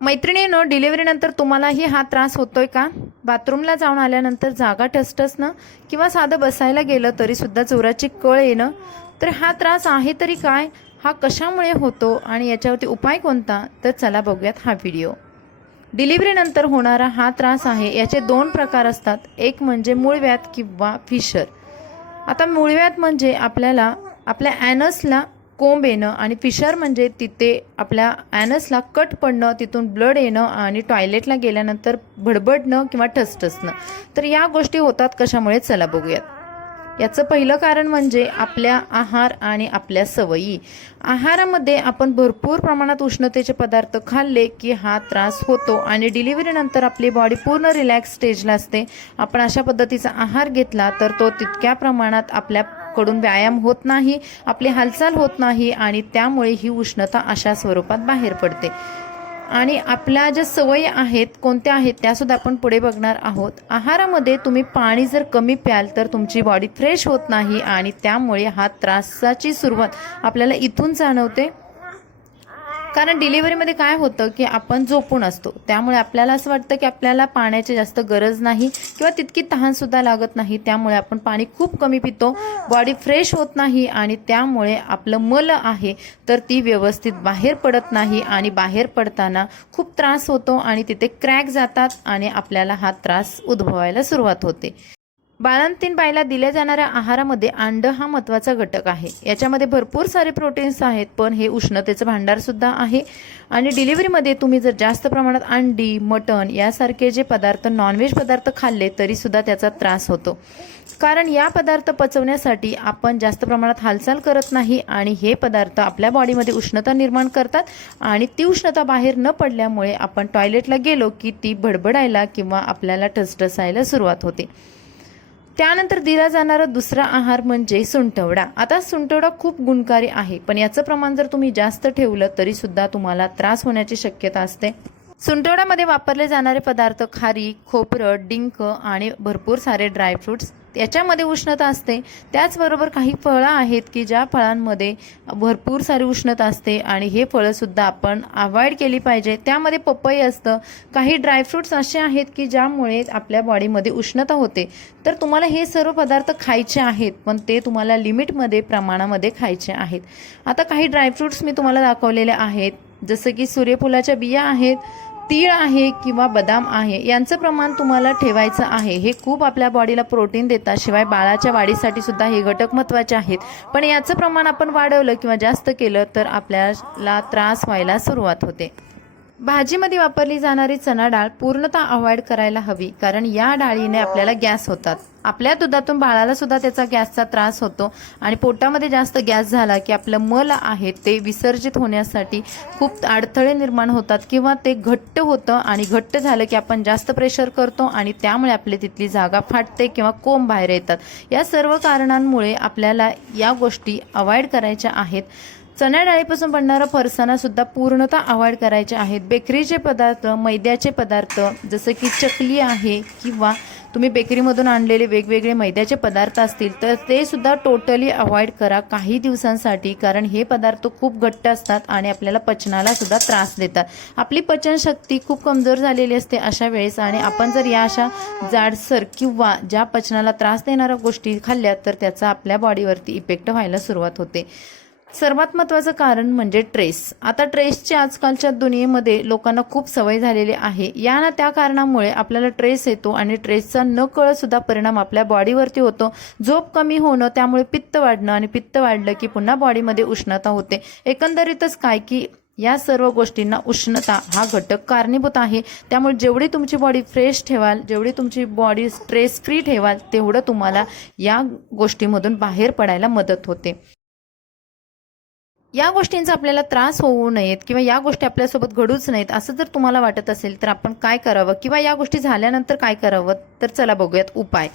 मैत्रिणींनो, डिलिव्हरीनंतर तुम्हालाही हा त्रास होतोय का? बाथरूमला जाऊन आल्यानंतर जागा ठसठसणं किंवा साधं बसायला गेलं तरी सुद्धा जोराची कळ येणं, तर हा त्रास आहे तरी काय? हा कशामुळे होतो आणि याच्यावरती उपाय कोणता? तर चला बघूयात हा व्हिडिओ. डिलिव्हरीनंतर होणारा हा त्रास आहे, याचे दोन प्रकार असतात. एक म्हणजे मूळव्याध किंवा फिशर. आता मूळव्याध म्हणजे आपल्याला आपल्या ॲनसला कोंब येणं आणि फिशर म्हणजे तिथे आपल्या ॲनसला कट पडणं, तिथून ब्लड येणं आणि टॉयलेटला गेल्यानंतर भडभडणं किंवा ठसठसणं. तर या गोष्टी होतात कशामुळे? चला बघूयात. याचं पहिलं कारण म्हणजे आपल्या आहार आणि आपल्या सवयी. आहारामध्ये आपण भरपूर प्रमाणात उष्णतेचे पदार्थ खाल्ले की हा त्रास होतो आणि डिलिव्हरीनंतर आपली बॉडी पूर्ण रिलॅक्स स्टेजला असते. आपण अशा पद्धतीचा आहार घेतला तर तो तितक्या प्रमाणात आपल्याकडून व्यायाम होत नाही, आपली हालचाल होत नाही आणि त्यामुळे ही उष्णता अशा स्वरूपात बाहेर पडते. आणि आपल्या ज्या सवयी आहेत कोणत्या आहेत त्यासुद्धा आपण पुढे बघणार आहोत. आहारामध्ये तुम्ही पाणी जर कमी प्याल तर तुमची बॉडी फ्रेश होत नाही आणि त्यामुळे हा त्रासाची सुरुवात आपल्याला इथून जाणवते. कारण डिलिव्हरीमध्ये काय होतं की आपण झोपून असतो, त्यामुळे आपल्याला असं वाटतं की आपल्याला पाण्याची जास्त गरज नाही किंवा तितकी तहानसुद्धा लागत नाही. त्यामुळे आपण पाणी खूप कमी पितो, बॉडी फ्रेश होत नाही आणि त्यामुळे आपलं मल आहे तर ती व्यवस्थित बाहेर पडत नाही आणि बाहेर पडताना खूप त्रास होतो आणि तिथे क्रॅक जातात आणि आपल्याला हा त्रास उद्भवायला सुरुवात होते. बाळंतीण बाईला दिल्या जाणाऱ्या आहारामध्ये अंड हा महत्त्वाचा घटक आहे. याच्यामध्ये भरपूर सारे प्रोटीन्स आहेत, पण हे उष्णतेचं भांडार सुद्धा आहे. आणि डिलिव्हरीमध्ये तुम्ही जर जास्त प्रमाणात अंडी, मटण यासारखे जे पदार्थ, नॉनव्हेज पदार्थ खाल्ले तरी सुद्धा त्याचा त्रास होतो. कारण या पदार्थ पचवण्यासाठी आपण जास्त प्रमाणात हालचाल करत नाही आणि हे पदार्थ आपल्या बॉडीमध्ये उष्णता निर्माण करतात आणि ती उष्णता बाहेर न पडल्यामुळे आपण टॉयलेटला गेलो की ती भडभडायला किंवा आपल्याला ठसठसायला सुरुवात होते. त्यानंतर दिला जाणारा दुसरा आहार म्हणजे सुंठवडा. आता सुंठवडा खूप गुणकारी आहे, पण याचं प्रमाण जर तुम्ही जास्त ठेवलं तरी सुद्धा तुम्हाला त्रास होण्याची शक्यता असते. सुंठवड्यामध्ये वापरले जाणारे पदार्थ खारीक, खोबरं, डिंक आणि भरपूर सारे ड्रायफ्रुट्स. याच्यामध्ये उष्णता असते. त्याचबरोबर काही फळं आहेत की ज्या फळांमध्ये भरपूर सारी उष्णता असते आणि हे फळंसुद्धा आपण अवॉइड केली पाहिजे. त्यामध्ये पपई असतं. काही ड्रायफ्रुट्स असे आहेत की ज्यामुळे आपल्या बॉडीमध्ये उष्णता होते. तर तुम्हाला हे सर्व पदार्थ खायचे आहेत, पण ते तुम्हाला लिमिटमध्ये, प्रमाणामध्ये खायचे आहेत. आता काही ड्रायफ्रुट्स मी तुम्हाला दाखवलेले आहेत, जसं की सूर्यफुलाच्या बिया आहेत, तीळ आहे किंवा बदाम आहे. यांचं प्रमाण तुम्हाला ठेवायचं आहे. हे खूप आपल्या बॉडीला प्रोटीन देतात. शिवाय बाळाच्या वाढीसाठी सुद्धा हे घटक महत्त्वाचे आहेत. पण याचं प्रमाण आपण वाढवलं किंवा जास्त केलं तर आपल्याला त्रास व्हायला सुरुवात होते. भाजीमध्ये वापरली जाणारी चणा डाळ पूर्णतः अवॉइड करायला हवी, कारण या डाळीने आपल्याला गॅस होतात. आपल्या दुधातून बाळाला सुद्धा त्याचा गॅसचा त्रास होतो आणि पोटामध्ये जास्त गॅस झाला की आपलं मल आहे ते विसर्जित होण्यासाठी खूप अडथळे निर्माण होतात किंवा ते घट्ट होतं आणि घट्ट झालं की आपण जास्त प्रेशर करतो आणि त्यामुळे आपली तिथली जागा फाटते किंवा कोंब बाहेर येतात. या सर्व कारणांमुळे आपल्याला या गोष्टी अवॉइड करायच्या आहेत. चण्या डाळीपासून बनणारा फरसाणा सुद्धा पूर्णतः अवॉइड करायचे आहेत. बेकरीचे पदार्थ, मैद्याचे पदार्थ जसं की चकली आहे किंवा तुम्ही बेकरीमधून आणलेले वेगवेगळे मैद्याचे पदार्थ असतील तर ते सुद्धा टोटली अवॉइड करा काही दिवसांसाठी, कारण हे पदार्थ खूप घट्ट असतात आणि आपल्याला पचनाला सुद्धा त्रास देतात. आपली पचनशक्ती खूप कमजोर झालेली असते अशा वेळेस आणि आपण जर या अशा जाडसर किंवा ज्या पचनाला त्रास देणाऱ्या गोष्टी खाल्ल्या तर त्याचा आपल्या बॉडीवरती इफेक्ट व्हायला सुरुवात होते. सर्वात महत्त्वाचं कारण म्हणजे ट्रेस. आता ट्रेसची आजकालच्या दुनियेमध्ये लोकांना खूप सवय झालेली आहे. या त्या कारणामुळे आपल्याला ट्रेस येतो आणि ट्रेसचा न कळत सुद्धा परिणाम आपल्या बॉडीवरती होतो. झोप कमी होणं, त्यामुळे पित्त वाढणं आणि पित्त वाढलं की पुन्हा बॉडीमध्ये उष्णता होते. एकंदरीतच काय की या सर्व गोष्टींना उष्णता हा घटक कारणीभूत आहे. त्यामुळे जेवढी तुमची बॉडी फ्रेश ठेवाल, जेवढी तुमची बॉडी स्ट्रेस फ्री ठेवाल, तेवढं तुम्हाला या गोष्टीमधून बाहेर पडायला मदत होते. या गोष्टींचा आपल्याला त्रास होऊ नयेत किंवा या गोष्टी आपल्यासोबत घडूच नाहीत असं जर तुम्हाला वाटत असेल तर आपण काय करावं किंवा या गोष्टी झाल्यानंतर काय करावं, तर चला बघूयात उपाय.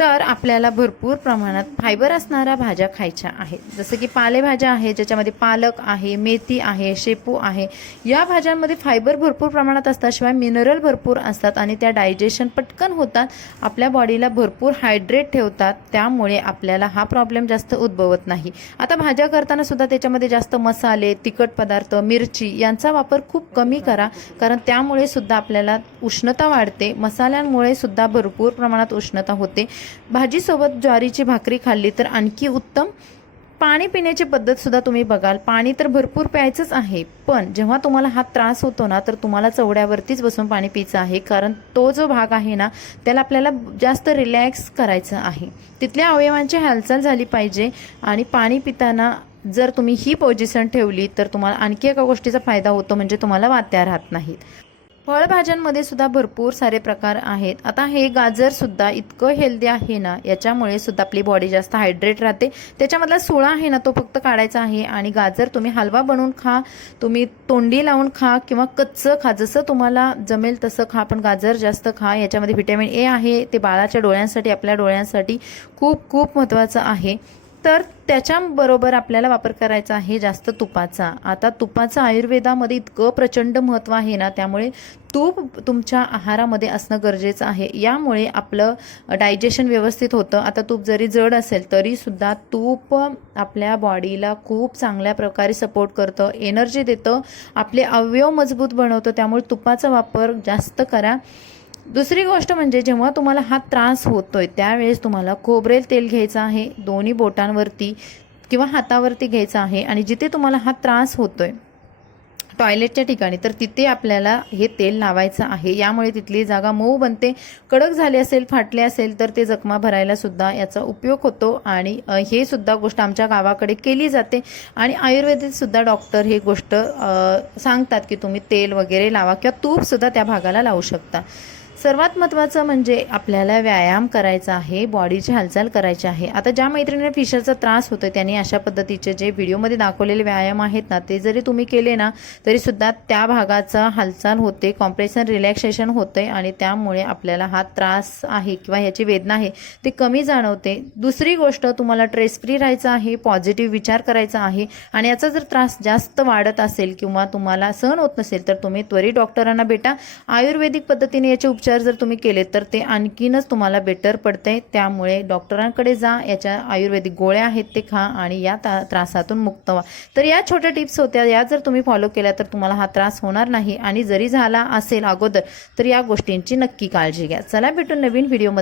तर आपल्याला भरपूर प्रमाणात फायबर असणाऱ्या भाज्या खायच्या आहेत, जसं की पालेभाज्या आहेत ज्याच्यामध्ये पालक आहे, मेथी आहे, शेपू आहे. या भाज्यांमध्ये फायबर भरपूर प्रमाणात असतात, शिवाय मिनरल भरपूर असतात आणि त्या डायजेशन पटकन होतात, आपल्या बॉडीला भरपूर हायड्रेट ठेवतात, त्यामुळे आपल्याला हा प्रॉब्लेम जास्त उद्भवत नाही. आता भाज्या करताना सुद्धा त्याच्यामध्ये जास्त मसाले, तिखट पदार्थ, मिरची यांचा वापर खूप कमी करा, कारण त्यामुळे सुद्धा आपल्याला उष्णता वाढते. मसाल्यांमुळे सुद्धा भरपूर प्रमाणात उष्णता होते. भाजीसोबत ज्वारीची भाकरी खाल्ली तर आणखी उत्तम. पाणी पिण्याची पद्धत सुद्धा तुम्ही बघाल, पाणी तर भरपूर प्यायचंच आहे, पण जेव्हा तुम्हाला हा त्रास होतो ना तर तुम्हाला चवड्यावरतीच बसून पाणी प्यायचं आहे, कारण तो जो भाग आहे ना त्याला आपल्याला जास्त रिलॅक्स करायचं आहे, तिथल्या अवयवांची हालचाल झाली पाहिजे. आणि पाणी पिताना जर तुम्ही ही पोझिशन ठेवली तर तुम्हाला आणखी एका गोष्टीचा फायदा होतो, म्हणजे तुम्हाला वात्या राहत नाहीत. फळभाज्यांमध्ये सुद्धा भरपूर सारे प्रकार आहेत. आता हे गाजर सुद्धा इतकं हेल्दी आहे ना, याच्यामुळे सुद्धा आपली बॉडी जास्त हायड्रेट राहते. त्याच्यामधला सुळा आहे ना तो फक्त काढायचा आहे. आणि गाजर तुम्ही हलवा बनवून खा, तुम्ही तोंडी लावून खा किंवा कच्चं खा, जसं तुम्हाला जमेल तसं खा, पण गाजर जास्त खा. याच्यामध्ये व्हिटॅमिन ए आहे, ते बाळाच्या डोळ्यांसाठी, आपल्या डोळ्यांसाठी खूप खूप महत्त्वाचं आहे. तर त्याच्याबरोबर आपल्याला वापर करायचा आहे जास्त तुपाचा. आता तुपाचं आयुर्वेदामध्ये इतकं प्रचंड महत्त्व आहे ना, त्यामुळे तूप तुमच्या आहारामध्ये असणं गरजेचं आहे. यामुळे आपलं डायजेशन व्यवस्थित होतं. आता तूप जरी जड असेल तरी सुद्धा तूप आपल्या बॉडीला खूप चांगल्या प्रकारे सपोर्ट करतं, एनर्जी देतं, आपले अवयव मजबूत बनवतं, त्यामुळे तुपाचा वापर जास्त करा. दुसरी गोष्ट म्हणजे जेव्हा तुम्हाला हा त्रास होतोय त्यावेळेस तुम्हाला खोबरेल तेल घ्यायचं आहे, दोन्ही बोटांवरती किंवा हातावरती घ्यायचं आहे. आणि जिथे तुम्हाला हा त्रास होतोय टॉयलेटच्या ठिकाणी तर तिथे आपल्याला हे तेल लावायचं आहे. यामुळे तिथली जागा मऊ बनते. कडक झाले असेल, फाटले असेल तर ते जखमा भरायला सुद्धा याचा उपयोग होतो. आणि हे सुद्धा गोष्ट आमच्या गावाकडे केली जाते. आणि आयुर्वेदिक सुद्धा डॉक्टर हे गोष्ट सांगतात की तुम्ही तेल वगैरे लावा किंवा तूप सुद्धा त्या भागाला लावू शकता. सर्वात महत्त्वाचं म्हणजे आपल्याला व्यायाम करायचा आहे, बॉडीची हालचाल करायची आहे. आता ज्या मैत्रिणींना फिशरचा त्रास होतो त्यांनी अशा पद्धतीचे जे व्हिडिओमध्ये दाखवलेले व्यायाम आहेत ना ते जरी तुम्ही केले ना तरी सुद्धा त्या भागाचा हालचाल होते, कॉम्प्रेशन रिलॅक्सेशन होते आणि त्यामुळे आपल्याला हा त्रास आहे किंवा ह्याची वेदना आहे ते कमी जाणवते. दुसरी गोष्ट, तुम्हाला स्ट्रेस फ्री राहायचं आहे, पॉझिटिव्ह विचार करायचा आहे. आणि याचा जर त्रास जास्त वाढत असेल किंवा तुम्हाला सहन होत नसेल तर तुम्ही त्वरित डॉक्टरांना भेटा. आयुर्वेदिक पद्धतीने याचे उपचार जर तुम्ही केले तर ते आणखीनच तुम्हाला बेटर पडते. त्यामुळे डॉक्टरांकडे जा, याच्या आयुर्वेदिक गोळ्या आहेत ते खा आणि या त्रासातून मुक्त व्हा. तर या छोट्या टिप्स होत्या, या जर तुम्ही फॉलो केल्या तर तुम्हाला हा त्रास होणार नाही. आणि जरी झाला असेल अगोदर तर या गोष्टींची नक्की काळजी घ्या. चला भेटून नवीन व्हिडिओमध्ये.